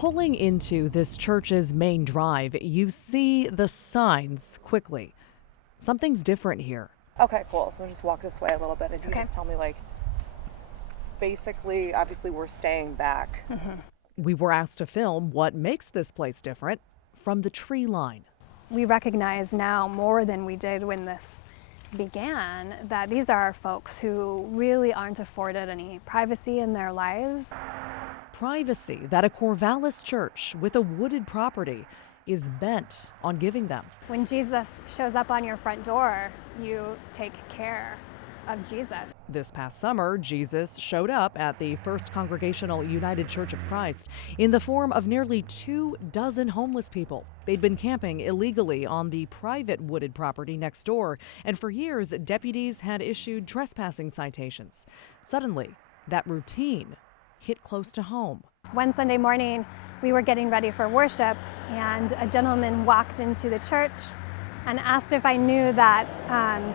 Pulling into this church's main drive, you see the signs quickly. Something's different here. Okay, cool. So we'll just walk this way a little bit and you just tell me, like, basically, obviously we're staying back. We were asked to film what makes this place different from the tree line. We recognize now more than we did when this began that these are folks who really aren't afforded any privacy in their lives. Privacy that a Corvallis church with a wooded property is bent on giving them. When Jesus shows up on your front door, you take care of Jesus. This past summer, Jesus showed up at the First Congregational United Church of Christ in the form of nearly 24 homeless people. They'd been camping illegally on the private wooded property next door, and for years, deputies had issued trespassing citations. Suddenly, that routine hit close to home. One Sunday morning, we were getting ready for worship, and a gentleman walked into the church and asked if I knew that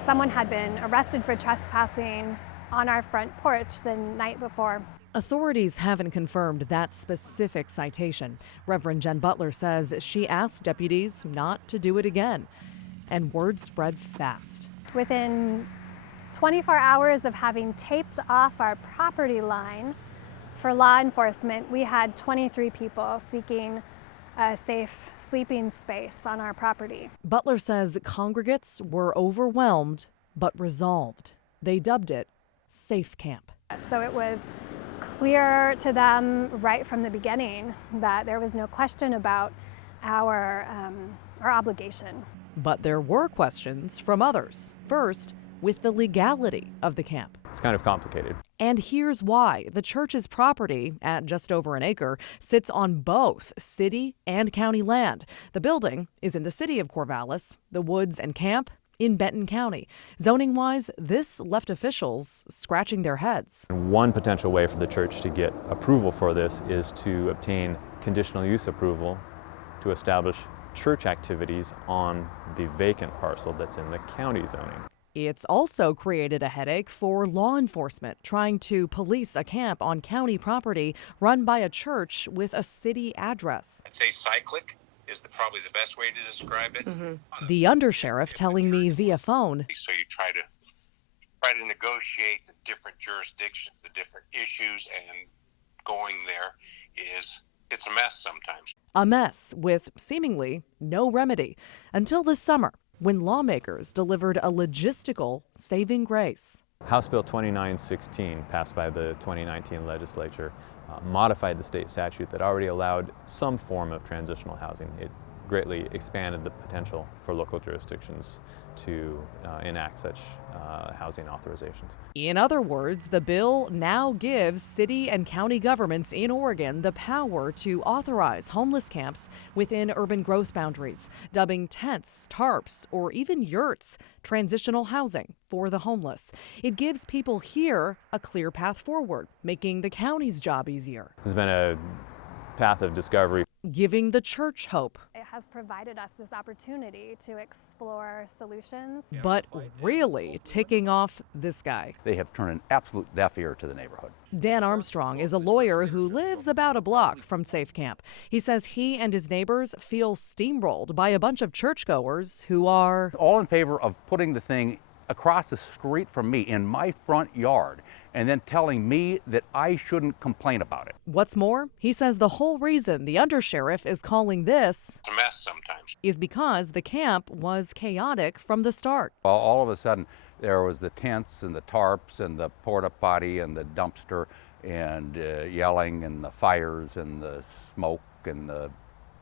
someone had been arrested for trespassing on our front porch the night before. Authorities haven't confirmed that specific citation. Reverend Jen Butler says she asked deputies not to do it again, and word spread fast. Within 24 hours of having taped off our property line for law enforcement, we had 23 people seeking a safe sleeping space on our property. Butler says congregates were overwhelmed but resolved. They dubbed it Safe Camp. So it was clear to them right from the beginning that there was no question about our obligation. But there were questions from others. First, with the legality of the camp. It's kind of complicated. And here's why. The church's property, at just over an acre, sits on both city and county land. The building is in the city of Corvallis, the woods and camp in Benton County. Zoning-wise, this left officials scratching their heads. One potential way for the church to get approval for this is to obtain conditional use approval to establish church activities on the vacant parcel that's in the county zoning. It's also created a headache for law enforcement trying to police a camp on county property run by a church with a city address. I'd say cyclic is probably the best way to describe it. The undersheriff telling me via phone. So you try to negotiate the different jurisdictions, the different issues, and going there it's a mess sometimes. A mess with seemingly no remedy until this summer, when lawmakers delivered a logistical saving grace. House Bill 2916, passed by the 2019 legislature, modified the state statute that already allowed some form of transitional housing. It greatly expanded the potential for local jurisdictions to enact such housing authorizations. In other words, the bill now gives city and county governments in Oregon the power to authorize homeless camps within urban growth boundaries, dubbing tents, tarps, or even yurts transitional housing for the homeless. It gives people here a clear path forward, making the county's job easier. There's been a path of discovery. Giving the church hope. It has provided us this opportunity to explore solutions. But really ticking off this guy. They have turned an absolute deaf ear to the neighborhood. Dan Armstrong is a lawyer who lives about a block from Safe Camp. He says he and his neighbors feel steamrolled by a bunch of churchgoers who are all in favor of putting the thing across the street from me in my front yard and then telling me that I shouldn't complain about it. What's more, he says the whole reason the undersheriff is calling this It's a mess sometimes. is because the camp was chaotic from the start. Well, all of a sudden, there was the tents and the tarps and the porta potty and the dumpster and yelling and the fires and the smoke and the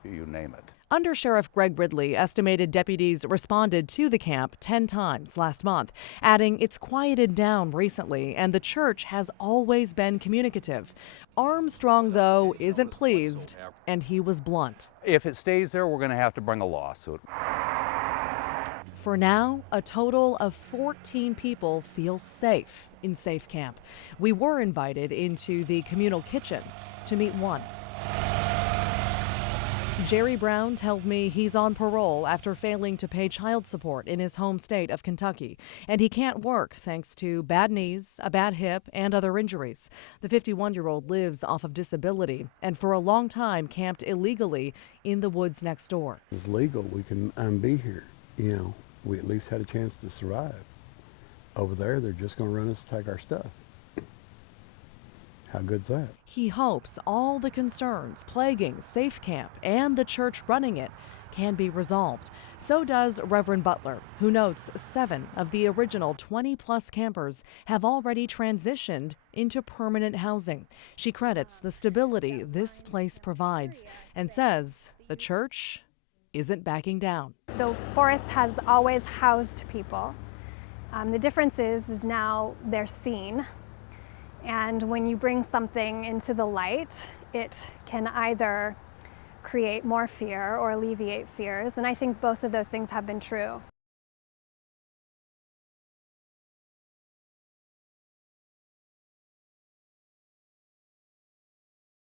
you name it. Undersheriff Greg Ridley estimated deputies responded to the camp 10 times last month, adding it's quieted down recently and the church has always been communicative. Armstrong, though, isn't pleased, and he was blunt. If it stays there, we're going to have to bring a lawsuit. For now, a total of 14 people feel safe in Safe Camp. We were invited into the communal kitchen to meet one. Jerry Brown tells me he's on parole after failing to pay child support in his home state of Kentucky, and he can't work thanks to bad knees, a bad hip, and other injuries. The 51-year-old lives off of disability and for a long time camped illegally in the woods next door. It's legal. We can be here. You know, we at least had a chance to survive. Over there, they're just going to run us to take our stuff. How good's that? He hopes all the concerns plaguing Safe Camp and the church running it can be resolved. So does Reverend Butler, who notes 7 of the original 20-plus campers have already transitioned into permanent housing. She credits the stability this place provides and says the church isn't backing down. The forest has always housed people. The difference is now they're seen. And when you bring something into the light, it can either create more fear or alleviate fears. And I think both of those things have been true.